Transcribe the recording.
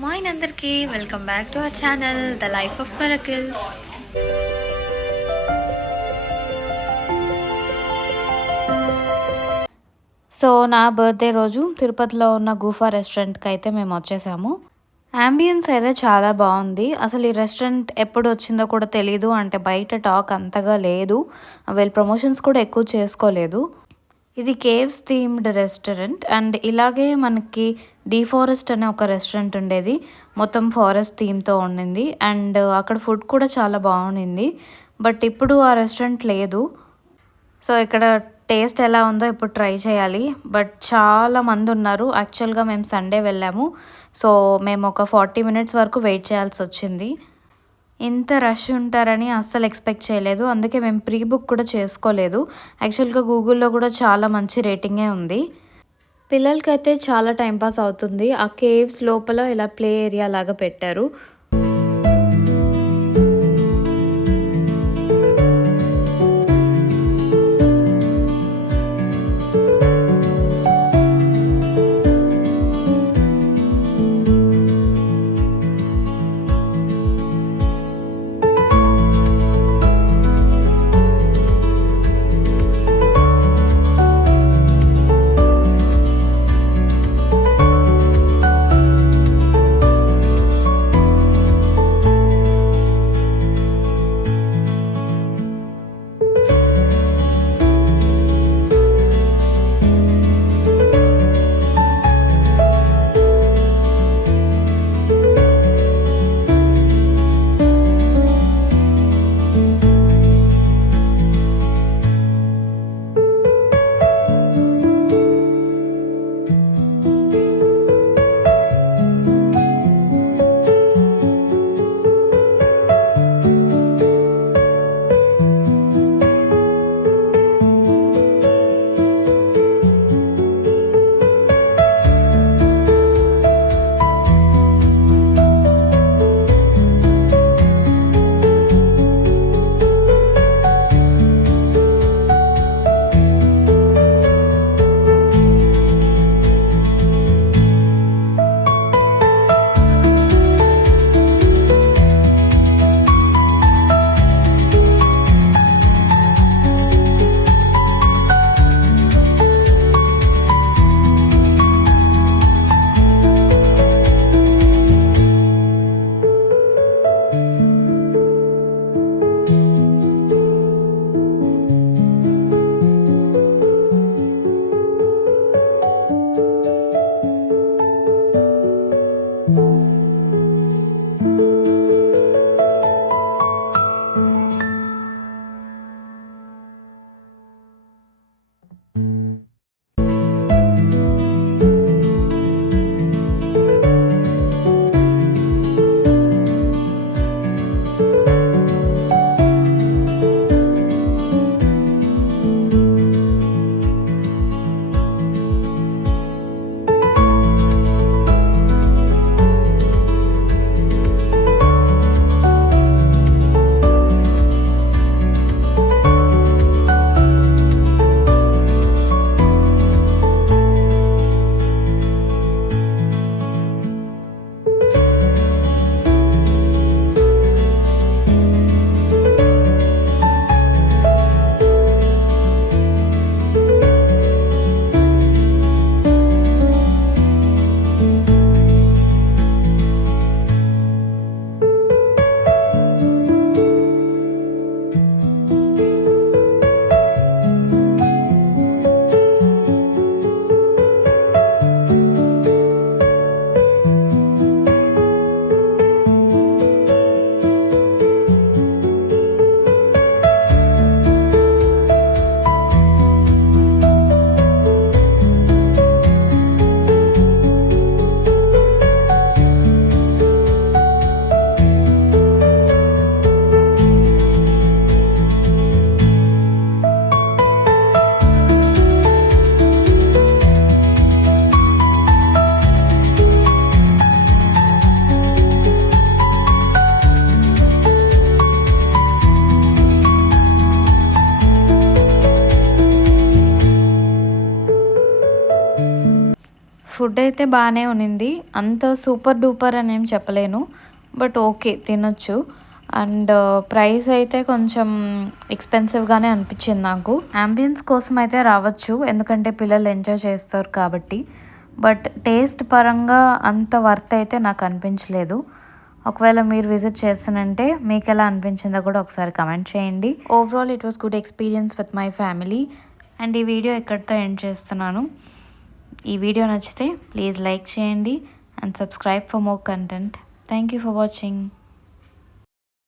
Morning అందరికీ welcome back to our channel the life of miracles. So నా birthday రోజు తిరుపతిలో ఉన్న గూఫా రెస్టారెంట్కి అయితే మేము వచ్చేసాము. యాంబియన్స్ అయితే చాలా బాగుంది. అసలు ఈ రెస్టారెంట్ ఎప్పుడు వచ్చిందో కూడా తెలీదు. అంటే బయట టాక్ అంతగా లేదు, వీళ్ళు ప్రమోషన్స్ కూడా ఎక్కువ చేసుకోలేదు. ఇది కేవ్స్ థీమ్డ్ రెస్టారెంట్ అండ్ ఇలాగే మనకి డీఫారెస్ట్ అనే ఒక రెస్టారెంట్ ఉండేది, మొత్తం ఫారెస్ట్ థీమ్తో ఉండింది అండ్ అక్కడ ఫుడ్ కూడా చాలా బాగుండింది. బట్ ఇప్పుడు ఆ రెస్టారెంట్ లేదు. సో ఇక్కడ టేస్ట్ ఎలా ఉందో ఇప్పుడు ట్రై చేయాలి. బట్ చాలా మంది ఉన్నారు. యాక్చువల్గా మేము సండే వెళ్ళాము, సో మేము ఒక 40 మినిట్స్ వరకు వెయిట్ చేయాల్సి వచ్చింది. ఇంత రష్ ఉంటారని అస్సలు ఎక్స్పెక్ట్ చేయలేదు. అందుకే మేము ప్రీ బుక్ కూడా చేసుకోలేదు. యాక్చువల్గా గూగుల్లో కూడా చాలా మంచి రేటింగే ఉంది. పిల్లలకైతే చాలా టైంపాస్ అవుతుంది. ఆ కేవ్స్ లోపల ఇలా ప్లే ఏరియా లాగా పెట్టారు. ఫుడ్ అయితే బాగానే ఉన్నింది. అంత సూపర్ డూపర్ అని ఏం చెప్పలేను. బట్ ఓకే తినొచ్చు. అండ్ ప్రైస్ అయితే కొంచెం ఎక్స్‌పెన్సివ్‌గానే అనిపించింది నాకు. యాంబియన్స్ కోసం అయితే రావచ్చు. ఎందుకంటే పిల్లలు ఎంజాయ్ చేస్తారు కాబట్టి. బట్ టేస్ట్ పరంగా అంత వర్త్ అయితే నాకు అనిపించలేదు. ఒకవేళ మీరు విజిట్ చేస్తానంటే మీకెలా అనిపించిందో కూడా ఒకసారి కమెంట్ చేయండి. Overall it was good experience with my family. And ఈ వీడియో ఇక్కడితో ఎండ్ చేస్తున్నాను. ఈ వీడియో నచ్చితే ప్లీజ్ లైక్ చేయండి and subscribe for more content. Thank you for watching.